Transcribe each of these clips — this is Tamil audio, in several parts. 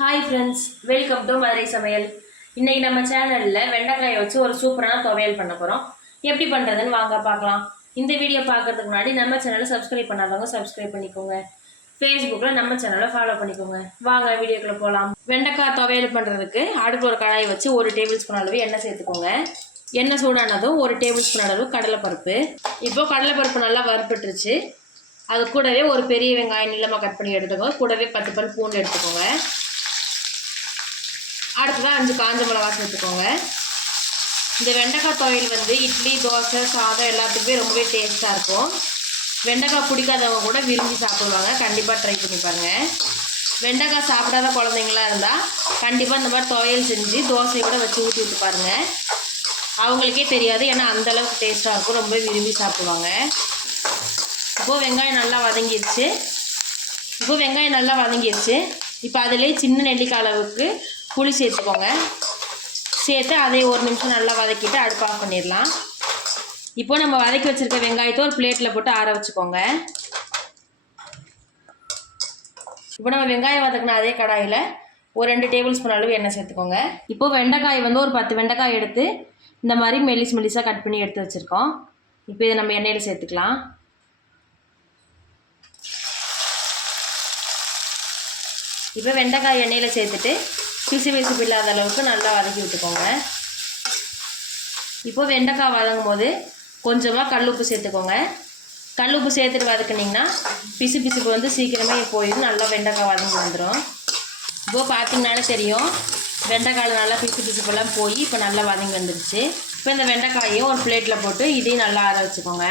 Hi friends welcome to Madurai சமையல். இன்றைக்கி நம்ம சேனலில் வெண்டைக்காயை வச்சு ஒரு சூப்பரான துவையல் பண்ண போகிறோம் எப்படி பண்ணுறதுன்னு வாங்க பார்க்கலாம். இந்த வீடியோ பார்க்கறதுக்கு முன்னாடி நம்ம சேனலை சப்ஸ்கிரைப் பண்ணாதவங்க சப்ஸ்கிரைப் பண்ணிக்கோங்க. ஃபேஸ்புக்கில் நம்ம சேனலை ஃபாலோ பண்ணிக்கோங்க. வாங்க வீடியோக்குள்ளே போகலாம் வெண்டைக்காய் துவையல் பண்ணுறதுக்கு அடுப்பு ஒரு கடாயை வச்சு ஒரு டேபிள் ஸ்பூன் அளவு எண்ணெய் சேர்த்துக்கோங்க. எண்ணெய் சூடானதும் ஒரு டேபிள் ஸ்பூன் அளவு கடலைப்பருப்பு. இப்போ கடலைப்பருப்பு நல்லா வறுப்பட்டுருச்சு அது கூடவே ஒரு பெரிய வெங்காயம் நீளமாக கட் பண்ணி எடுத்துக்கோங்க. கூடவே பத்து பல் பூண்டு எடுத்துக்கோங்க. அடுத்ததாக அஞ்சு காஞ்ச மிளகா சேர்த்துக்கோங்க. இந்த வெண்டைக்காய் துவையல் வந்து இட்லி தோசை சாதம் எல்லாத்துக்குமே ரொம்பவே டேஸ்ட்டாக இருக்கும். வெண்டைக்காய் பிடிக்காதவங்க கூட விரும்பி சாப்பிடுவாங்க. கண்டிப்பாக ட்ரை பண்ணி பாருங்கள் வெண்டைக்காய் சாப்பிடாத குழந்தைங்களா இருந்தால் கண்டிப்பாக இந்த மாதிரி துவையல் செஞ்சு தோசை கூட வச்சு ஊற்றி விட்டு பாருங்கள் அவங்களுக்கே தெரியாது ஏன்னா அந்தளவுக்கு டேஸ்ட்டாக இருக்கும். ரொம்ப விரும்பி சாப்பிடுவாங்க. இப்போது வெங்காயம் நல்லா வதங்கிடுச்சு இப்போ வெங்காயம் நல்லா வதங்கிடுச்சு இப்போ அதிலே சின்ன நெல்லிக்காய் அளவுக்கு புளி சேர்த்துக்கோங்க. சேர்த்து அதை ஒரு நிமிஷம் நல்லா வதக்கிட்டு அடுப்பு ஆஃப் பண்ணிடலாம். இப்போ நம்ம வதக்கி வச்சுருக்க வெங்காயத்தை ஒரு பிளேட்டில் போட்டு ஆற வச்சுக்கோங்க. இப்போ நம்ம வெங்காயம் வதக்கின அதே கடாயில் ஒரு ரெண்டு டேபிள் ஸ்பூன் அளவு எண்ணெய் சேர்த்துக்கோங்க. இப்போ வெண்டைக்காய் வந்து ஒரு பத்து வெண்டைக்காய் எடுத்து இந்த மாதிரி மெல்லிஸ் மெல்லிஸாக கட் பண்ணி எடுத்து வச்சுருக்கோம். இப்போ இதை நம்ம எண்ணெயில் சேர்த்துக்கலாம். இப்போ வெண்டைக்காய் எண்ணெயில் சேர்த்துட்டு பிசு பிசுப்பு இல்லாத அளவுக்கு நல்லா வதக்கி விட்டுக்கோங்க. இப்போ வெண்டைக்காய் வதங்கும் போது கொஞ்சமாக கல்லுப்பு சேர்த்துக்கோங்க. கல்லுப்பு சேர்த்துட்டு வதக்குனிங்கன்னா பிசு பிசுப்பு வந்து சீக்கிரமே போயிடும். நல்லா வெண்டைக்காய் வதங்கி வந்துடும் இப்போ பார்த்தீங்கனாலே தெரியும் வெண்டைக்காயில் நல்லா பிசு பிசுப்பெல்லாம் போய் இப்போ நல்லா வதங்கி வந்துடுச்சு இப்போ இந்த வெண்டைக்காயையும் ஒரு பிளேட்டில் போட்டு இதையும் நல்லா ஆற வச்சுக்கோங்க.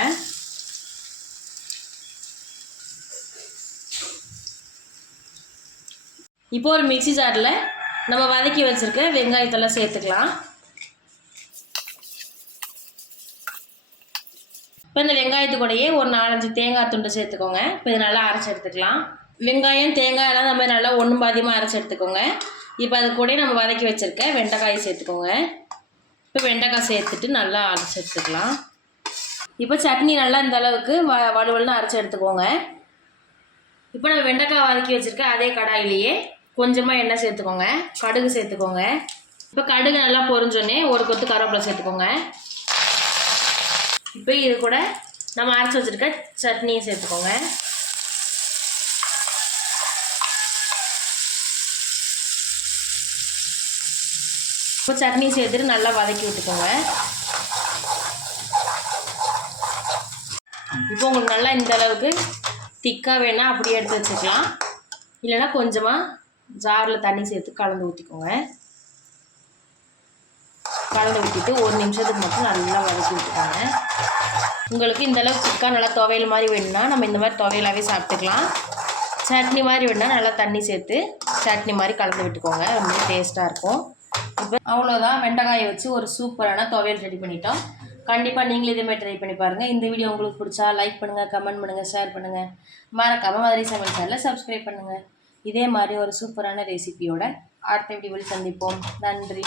இப்போ ஒரு மிக்சி ஜாரில் நம்ம வதக்கி வச்சுருக்க வெங்காயத்தெல்லாம் சேர்த்துக்கலாம். இப்போ இந்த வெங்காயத்து கூடயே ஒரு நாலஞ்சு தேங்காய் துண்டு சேர்த்துக்கோங்க. இப்போ இது நல்லா அரைச்சி எடுத்துக்கலாம். வெங்காயம் தேங்காய் எல்லாம் நம்ம நல்லா ஒன்றும் பாதியமாக அரைச்சி எடுத்துக்கோங்க. இப்போ அது கூட நம்ம வதக்கி வச்சுருக்க வெண்டைக்காயை சேர்த்துக்கோங்க. இப்போ வெண்டைக்காய் சேர்த்துட்டு நல்லா அரைச்சி எடுத்துக்கலாம். இப்போ சட்னி நல்லா இந்த அளவுக்கு வ வலுவலுன்னு அரைச்சி எடுத்துக்கோங்க. இப்போ நம்ம வெண்டைக்காய் வதக்கி வச்சுருக்க அதே கடாயிலேயே கொஞ்சமாக எண்ணெய் சேர்த்துக்கோங்க. கடுகு சேர்த்துக்கோங்க. இப்போ கடுகு நல்லா பொறிஞ்சோடனே ஒரு கொத்து கருவேப்பிலை சேர்த்துக்கோங்க. இப்போ இது கூட நம்ம அரைச்சி வச்சுருக்க சட்னியை சேர்த்துக்கோங்க. இப்போ சட்னி சேர்த்துட்டு நல்லா வதக்கி விட்டுக்கோங்க. இப்போ உங்களுக்கு நல்லா இந்த அளவுக்கு திக்காக வேணால் அப்படியே எடுத்து வச்சுக்கலாம். இல்லைன்னா கொஞ்சமாக ஜாரில் தண்ணி சேர்த்து கலந்து ஊற்றிக்கோங்க கலந்து ஊற்றிட்டு ஒரு நிமிஷத்துக்கு மட்டும் நல்லா வதக்கி விட்டுக்கோங்க. உங்களுக்கு இந்த அளவுக்கு நல்லா துவையல் மாதிரி வேணும்னா நம்ம இந்த மாதிரி துவையலாகவே சாப்பிட்டுக்கலாம். சட்னி மாதிரி வேணும்னா நல்லா தண்ணி சேர்த்து சட்னி மாதிரி கலந்து விட்டுக்கோங்க. ரொம்ப டேஸ்ட்டாக இருக்கும். இப்போ அவ்வளோதான் வெண்டைக்காயை வச்சு ஒரு சூப்பரான துவையல் ரெடி பண்ணிட்டோம். கண்டிப்பாக நீங்களும் இதேமாதிரி ட்ரை பண்ணி பாருங்கள் இந்த வீடியோ உங்களுக்கு பிடிச்சா லைக் பண்ணுங்கள் கமெண்ட் பண்ணுங்கள் ஷேர் பண்ணுங்கள் மறக்காமல் மதுரை சமையல் சேனலில் சப்ஸ்கிரைப் பண்ணுங்கள் இதே மாதிரி ஒரு சூப்பரான ரெசிபியோட அடுத்த வீடியோவில் சந்திப்போம். நன்றி.